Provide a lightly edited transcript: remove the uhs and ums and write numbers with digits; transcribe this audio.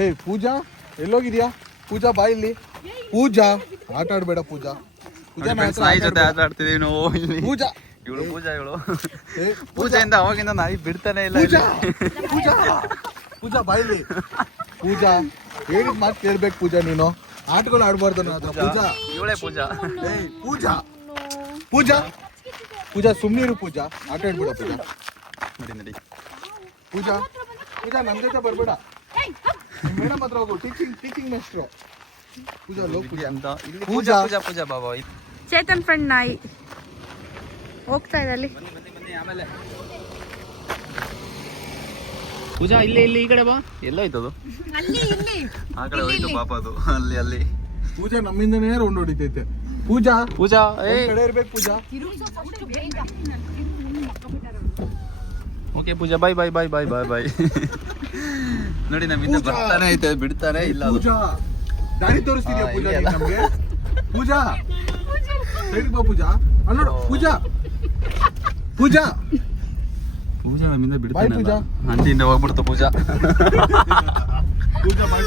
ಏಯ್ ಪೂಜಾ ಎಲ್ಲೋಗಿದ್ಯಾ? ಪೂಜಾ ಬಾ ಇಲ್ಲಿ. ಪೂಜಾ ಆಟ ಆಡ್ಬೇಡ ಪೂಜಾ. ನಾಯಿ ಜೊತೆ ಆಟ ಆಡ್ತಿದೀವಿ ನಾವು ಇಲ್ಲಿ. ಪೂಜಾ ಇವಳು ಪೂಜೆಯಿಂದ ಅವಾಗಿಂದ ನಾಯಿ ಬಿಡ್ತಾನೆ ಇಲ್ಲ. ಪೂಜಾ ಪೂಜಾ ಬಾ ಇಲ್ಲಿ. ಪೂಜಾ ಹೇಳಿದ ಮಾತು ಕೇಳ್ಬೇಕು ಪೂಜಾ. ನೀನು ಆಟಗಳು ಆಡ್ಬಾರ್ದು ನನ್ನ ಹತ್ರ. ಪೂಜಾ ಇವಳೇ ಪೂಜಾ. ಏಯ್ ಪೂಜಾ ಪೂಜಾ ಪೂಜಾ ಸುಮ್ಮನಿರು ಪೂಜಾ. ಆಟ ಆಡ್ಬೇಡ ಪೂಜಾ. ನಡಿ ಪೂಜಾ ಪೂಜಾ ನನ್ನ ಜೊತೆ ಬರ್ಬೇಡ. ಮೇಡಮ್ ಹತ್ರ ಹೋಗು. Teaching master. ಪೂಜಾ ಲೋ ಪೂಜಾ ಅಂತ ಇಲ್ಲಿ. ಪೂಜಾ ಪೂಜಾ ಬಾಬಾ. ಚೇತನ್ ಫ್ರೆಂಡ್ ನಾಯಿ ಹೋಗ್ತಾ ಇದೆ ಅಲ್ಲಿ. ಬನ್ನಿ ಆಮೇಲೆ. ಪೂಜಾ ಇಲ್ಲಿ ಈ ಕಡೆ ಬಾ. ಎಲ್ಲೋಯ್ತು ಅದು? ಆ ಕಡೆ ಹೋಯ್ತು ಪಾಪ ಅದು. ಅಲ್ಲಿ ಪೂಜಾ ನಮ್ಮಿಂದನೇ ರೌಂಡ್ ಹೊಡಿತೈತೆ. ಪೂಜಾ ಏ ಕಡೆ ಇರ್ಬೇಕು ಪೂಜಾ. ಓಕೆ ಪೂಜಾ ಬಾಯ್ ನೋಡಿ ನಮ್ಮಿಂದ ಬರ್ತಾನೆ ಐತೆ, ಬಿಡ್ತಾನೆ ಇಲ್ಲ ಅದು. ಪೂಜಾ ದಾರಿ ತೋರಿಸ್ತಿದ್ಯಾ ಪೂಜಾ ನೀನ್ ನಮ್ಗೆ? ಪೂಜಾ ಸೈಡ್ ಬಾ ಪೂಜಾ. ಅಲ್ಲೋಡು ಪೂಜಾ ನಮ್ಮಿಂದ ಬಾಯ್ ಬಿಡ್ತಾನೆ ಪೂಜಾ. ಅಂಟಿಂದ ಹೋಗ್ಬಿಡ್ತು ಪೂಜಾ. ಪೂಜಾ ಬಾಯ್.